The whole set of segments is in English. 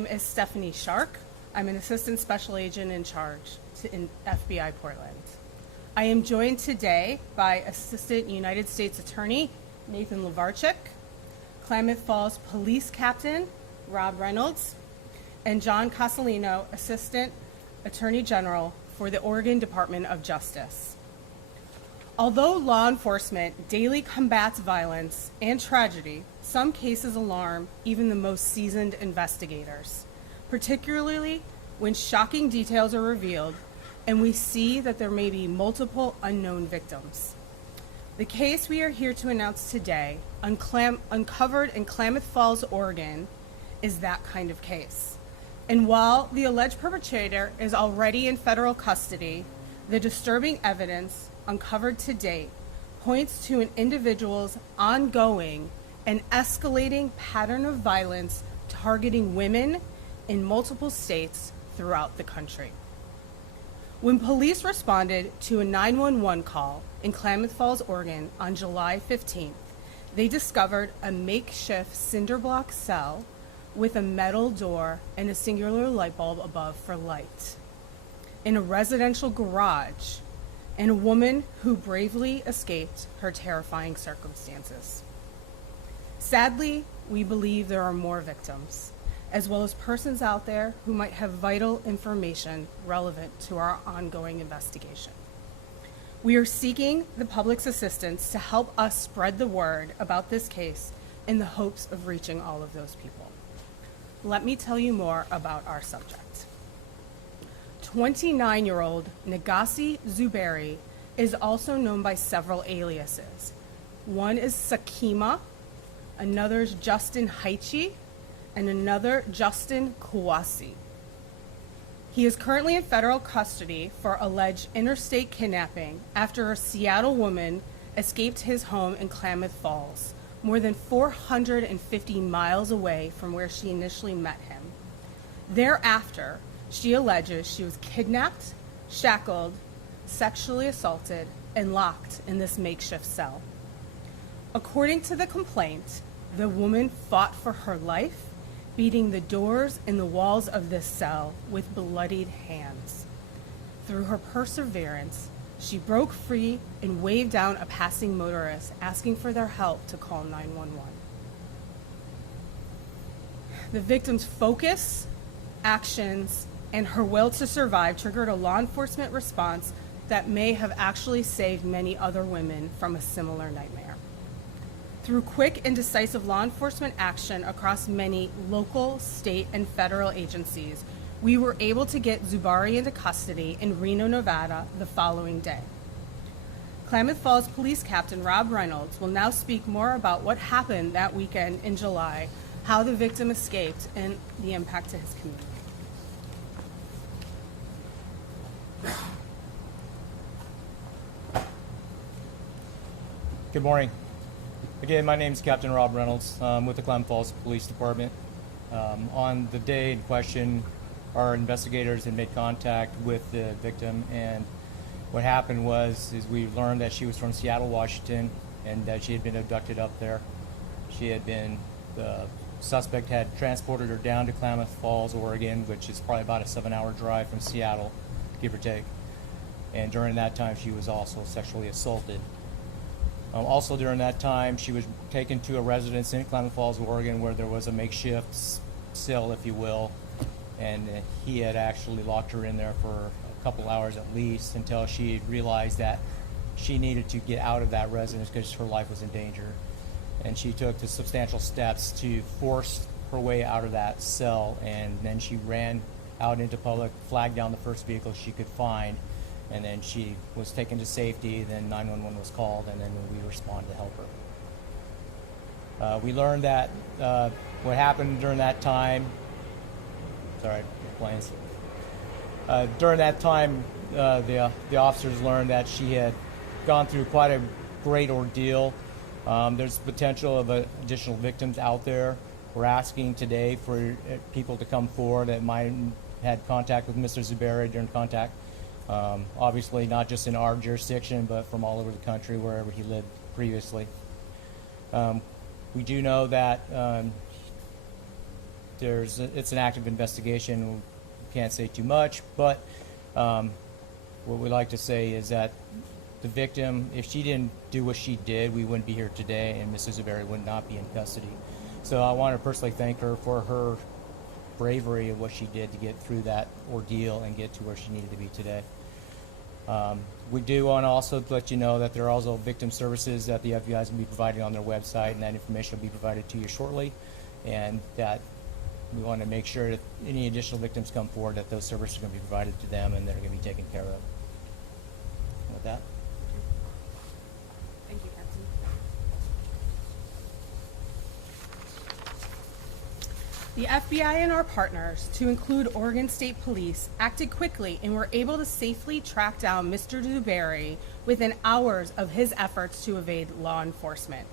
name is Stephanie Shark. I'm an assistant special agent in charge in FBI Portland. I am joined today by Assistant United States Attorney Nathan Levarchik, Klamath Falls Police Captain Rob Reynolds, and John Casalino, Assistant Attorney General for the Oregon Department of Justice. Although law enforcement daily combats violence and tragedy, some cases alarm even the most seasoned investigators, particularly when shocking details are revealed and we see that there may be multiple unknown victims. The case we are here to announce today, uncovered in Klamath Falls, Oregon, is that kind of case. And while the alleged perpetrator is already in federal custody, the disturbing evidence uncovered to date points to an individual's ongoing and escalating pattern of violence targeting women in multiple states throughout the country. When police responded to a 911 call in Klamath Falls, Oregon on July 15th, they discovered a makeshift cinder block cell with a metal door and a singular light bulb above for light in a residential garage, and a woman who bravely escaped her terrifying circumstances. Sadly, we believe there are more victims, as well as persons out there who might have vital information relevant to our ongoing investigation. We are seeking the public's assistance to help us spread the word about this case in the hopes of reaching all of those people. Let me tell you more about our subject. 29-year-old Nagasi Zuberi is also known by several aliases. One is Sakima, another is Justin Haichi, and another Justin Kawasi. He is currently in federal custody for alleged interstate kidnapping after a Seattle woman escaped his home in Klamath Falls, more than 450 miles away from where she initially met him. Thereafter, she alleges she was kidnapped, shackled, sexually assaulted, and locked in this makeshift cell. According to the complaint, the woman fought for her life, beating the doors and the walls of this cell with bloodied hands. Through her perseverance, she broke free and waved down a passing motorist, asking for their help to call 911. The victim's focus, actions, and her will to survive triggered a law enforcement response that may have actually saved many other women from a similar nightmare. Through quick and decisive law enforcement action across many local, state, and federal agencies, we were able to get Zuberi into custody in Reno, Nevada the following day. Klamath Falls Police Captain Rob Reynolds will now speak more about what happened that weekend in July, how the victim escaped, and the impact to his community. Good morning. Again, my name is Captain Rob Reynolds. I'm with the Klamath Falls Police Department. On the day in question, our investigators had made contact with the victim, and what happened was we learned that she was from Seattle, Washington, and that she had been abducted up there. The suspect had transported her down to Klamath Falls, Oregon, which is probably about a 7-hour drive from Seattle, give or take. And during that time, she was also sexually assaulted. Also during that time, she was taken to a residence in Klamath Falls, Oregon, where there was a makeshift cell, if you will, and he had actually locked her in there for a couple hours at least until she realized that she needed to get out of that residence because her life was in danger. And she took the substantial steps to force her way out of that cell, and then she ran out into public, flagged down the first vehicle she could find, and then she was taken to safety. Then 911 was called, and then we responded to help her. We learned that what happened during that time, during that time, the officers learned that she had gone through quite a great ordeal. There's potential of additional victims out there. We're asking today for people to come forward that might have had contact with Mr. Zuberi during contact. Obviously not just in our jurisdiction, but from all over the country, wherever he lived previously. We do know that it's an active investigation. We can't say too much, but what we like to say is that the victim, if she didn't do what she did, we wouldn't be here today, and Mrs. Zuberi would not be in custody. So I want to personally thank her for her bravery of what she did to get through that ordeal and get to where she needed to be today. We do want to also let you know that there are also victim services that the FBI is going to be providing on their website, and that information will be provided to you shortly, and that we want to make sure that any additional victims come forward, that those services are going to be provided to them and they're going to be taken care of. And with that. Thank you, Captain. The FBI and our partners, to include Oregon State Police, acted quickly and were able to safely track down Mr. Zuberi within hours of his efforts to evade law enforcement.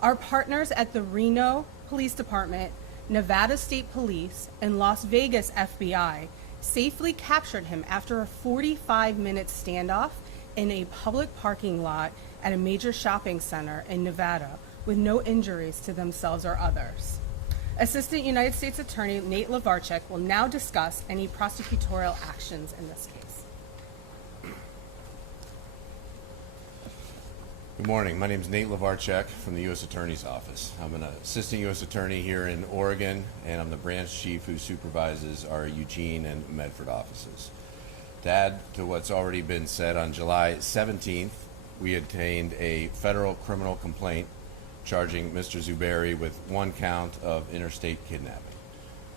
Our partners at the Reno Police Department, Nevada State Police, and Las Vegas FBI safely captured him after a 45-minute standoff in a public parking lot at a major shopping center in Nevada with no injuries to themselves or others. Assistant United States Attorney Nate Levarchik will now discuss any prosecutorial actions in this case. Good morning. My name is Nate Levarchik from the U.S. Attorney's Office. I'm an assistant U.S. attorney here in Oregon, and I'm the branch chief who supervises our Eugene and Medford offices. To add to what's already been said, on July 17th, we obtained a federal criminal complaint charging Mr. Zuberi with one count of interstate kidnapping.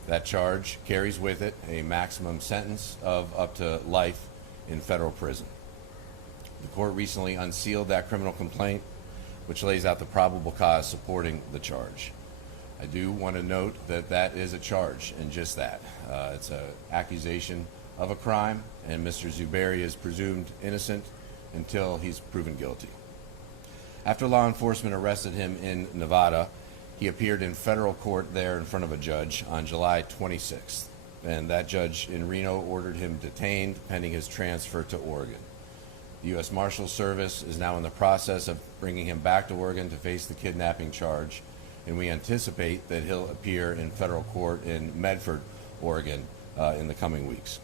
That charge carries with it a maximum sentence of up to life in federal prison. The court recently unsealed that criminal complaint, which lays out the probable cause supporting the charge. I do want to note that that is a charge, and just that. It's an accusation of a crime, and Mr. Zuberi is presumed innocent until he's proven guilty. After law enforcement arrested him in Nevada, he appeared in federal court there in front of a judge on July 26th, and that judge in Reno ordered him detained pending his transfer to Oregon. The U.S. Marshals Service is now in the process of bringing him back to Oregon to face the kidnapping charge, and we anticipate that he'll appear in federal court in Medford, Oregon, in the coming weeks.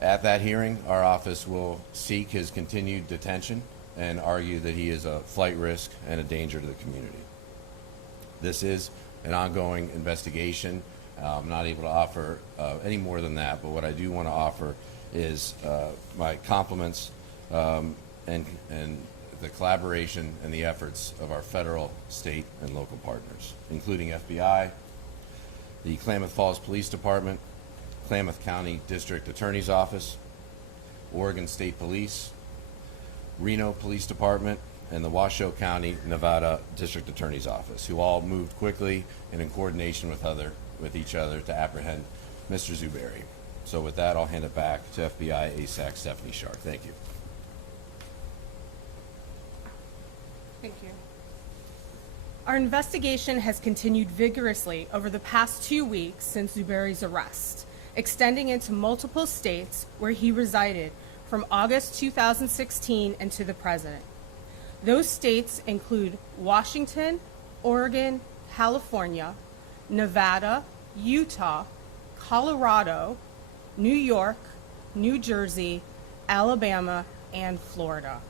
At that hearing, our office will seek his continued detention and argue that he is a flight risk and a danger to the community. This is an ongoing investigation. I'm not able to offer any more than that, but what I do want to offer is my compliments and the collaboration and the efforts of our federal, state, and local partners, including FBI, the Klamath Falls Police Department, Klamath County District Attorney's Office, Oregon State Police, Reno Police Department, and the Washoe County, Nevada District Attorney's Office, who all moved quickly and in coordination with each other to apprehend Mr. Zuberi. So with that, I'll hand it back to FBI ASAC Stephanie Shark. Thank you. Thank you. Our investigation has continued vigorously over the past 2 weeks since Zuberi's arrest, extending into multiple states where he resided from August 2016 and to the present. Those states include Washington, Oregon, California, Nevada, Utah, Colorado, New York, New Jersey, Alabama, and Florida.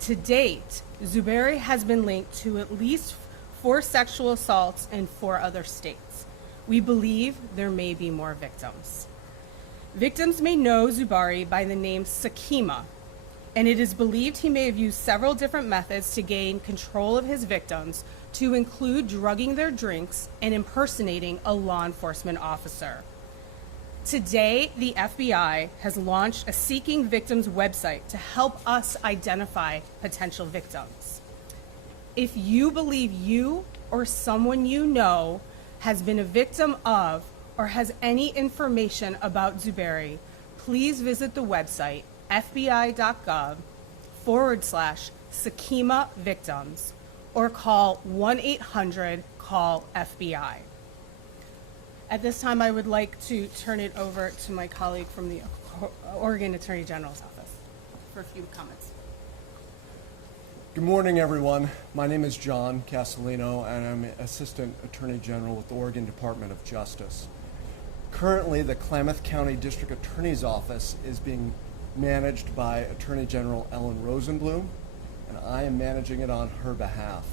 To date, Zuberi has been linked to at least 4 sexual assaults in 4 other states. We believe there may be more victims. Victims may know Zuberi by the name Sakima, and it is believed he may have used several different methods to gain control of his victims, to include drugging their drinks and impersonating a law enforcement officer. Today, the FBI has launched a Seeking Victims website to help us identify potential victims. If you believe you or someone you know has been a victim of or has any information about Zuberi, please visit the website fbi.gov/Sakima victims or call 1-800-CALL-FBI. At this time, I would like to turn it over to my colleague from the Oregon Attorney General's office for a few comments. Good morning, everyone. My name is John Castellino, and I'm Assistant Attorney General with the Oregon Department of Justice. Currently, the Klamath County District Attorney's Office is being managed by Attorney General Ellen Rosenblum, and I am managing it on her behalf.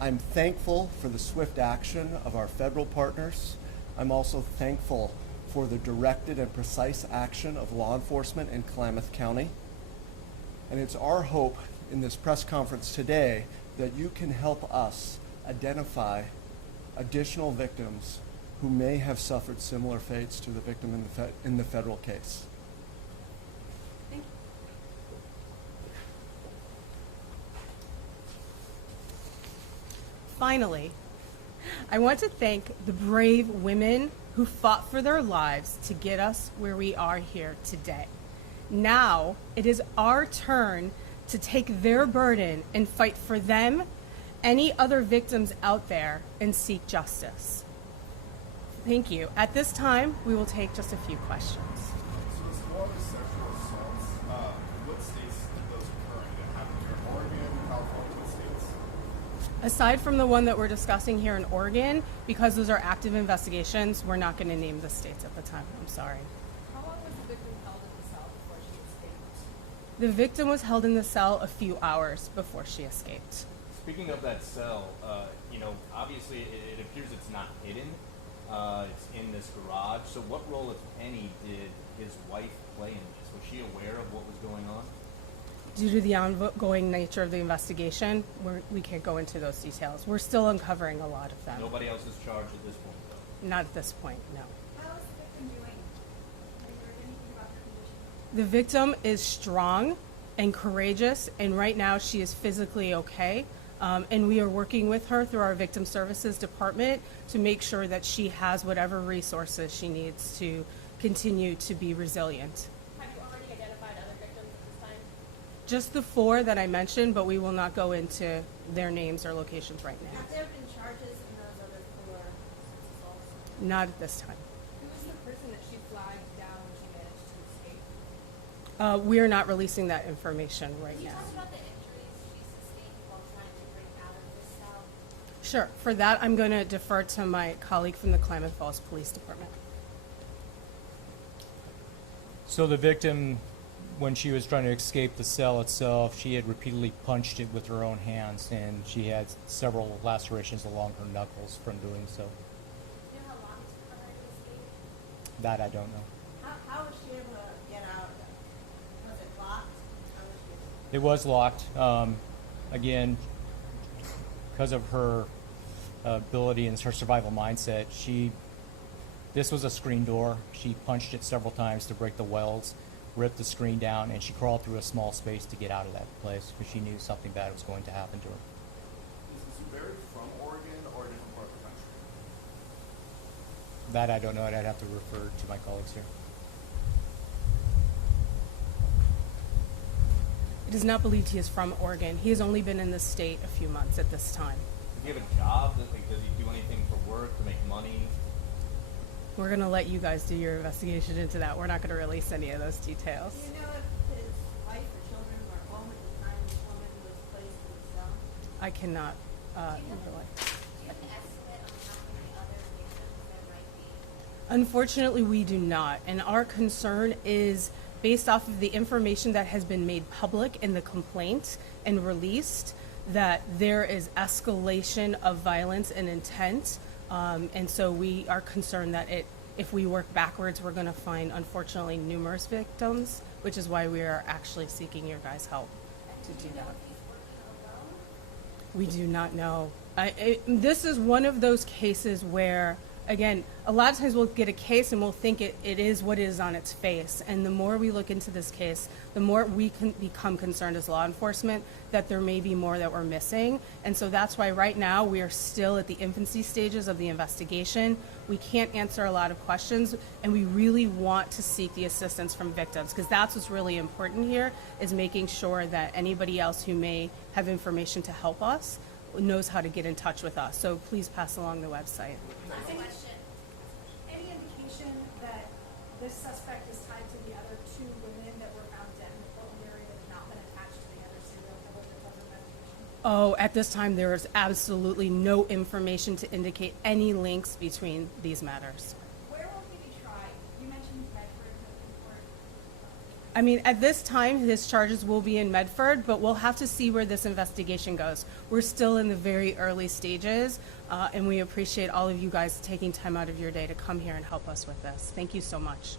I'm thankful for the swift action of our federal partners. I'm also thankful for the directed and precise action of law enforcement in Klamath County. And it's our hope in this press conference today that you can help us identify additional victims who may have suffered similar fates to the victim in the federal case. Thank you. Finally, I want to thank the brave women who fought for their lives to get us where we are here today. Now it is our turn to take their burden and fight for them, any other victims out there, and seek justice. Thank you. At this time, we will take just a few questions. So as far as sexual assaults, what states did those occur in? Did it happen here in Oregon, California, what states? Aside from the one that we're discussing here in Oregon, because those are active investigations, we're not going to name the states at the time. I'm sorry. How long was the victim held in the cell before she escaped? The victim was held in the cell a few hours before she escaped. Speaking of that cell, obviously it appears it's not hidden. It's in this garage. So what role, if any, did his wife play in this? Was she aware of what was going on? Due to the ongoing nature of the investigation, we can't go into those details. We're still uncovering a lot of them. Nobody else is charged at this point, though. Not at this point, no. How is the victim doing? Have you heard anything about her condition? The victim is strong and courageous, and right now she is physically okay. And we are working with her through our Victim Services Department to make sure that she has whatever resources she needs to continue to be resilient. Have you already identified other victims at this time? Just the 4 that I mentioned, but we will not go into their names or locations right now. Have there been charges in those other 4 sex assaults? Not at this time. Who was the person that she flagged down when she managed to escape? We are not releasing that information right Can you now. talk about the injuries she sustained while trying to break out of this cell? Sure. For that, I'm going to defer to my colleague from the Klamath Falls Police Department. So the victim, when she was trying to escape the cell itself, she had repeatedly punched it with her own hands, and she had several lacerations along her knuckles from doing so. Do you know how long it took for her to escape? That I don't know. How was she able to get out? Was it locked? How was she? It was locked. Again, because of her ability and her survival mindset, this was a screen door. She punched it several times to break the welds, ripped the screen down, and she crawled through a small space to get out of that place because she knew something bad was going to happen to her. Is Barry from Oregon or a different part of the country? That I don't know. I'd have to refer to my colleagues here. It is not believed he is from Oregon. He has only been in the state a few months at this time. Does he have a job? Does he do anything for work to make money? We're going to let you guys do your investigation into that. We're not going to release any of those details. Do you know if his wife or children were home at the time this woman was placed in the cell? I cannot utilize. Do you have an estimate on how many other victims there might be? Unfortunately, we do not. And our concern is based off of the information that has been made public in the complaint and released, that there is escalation of violence and intent. And so we are concerned that if we work backwards, we're going to find, unfortunately, numerous victims, which is why we are actually seeking your guys' help to do that. He's working alone? We do not know. This is one of those cases where, again, a lot of times we'll get a case and we'll think it is what it is on its face. And the more we look into this case, the more we can become concerned as law enforcement that there may be more that we're missing. And so that's why right now we are still at the infancy stages of the investigation. We can't answer a lot of questions, and we really want to seek the assistance from victims, because that's what's really important here, is making sure that anybody else who may have information to help us knows how to get in touch with us. So please pass along the website. Last question. Any indication that this suspect is tied to the other 2 women that were found dead in the Portland area that have not been Oh, at this time, there is absolutely no information to indicate any links between these matters. Where will he be tried? You mentioned Medford, but I mean, at this time, his charges will be in Medford, but we'll have to see where this investigation goes. We're still in the very early stages, and we appreciate all of you guys taking time out of your day to come here and help us with this. Thank you so much.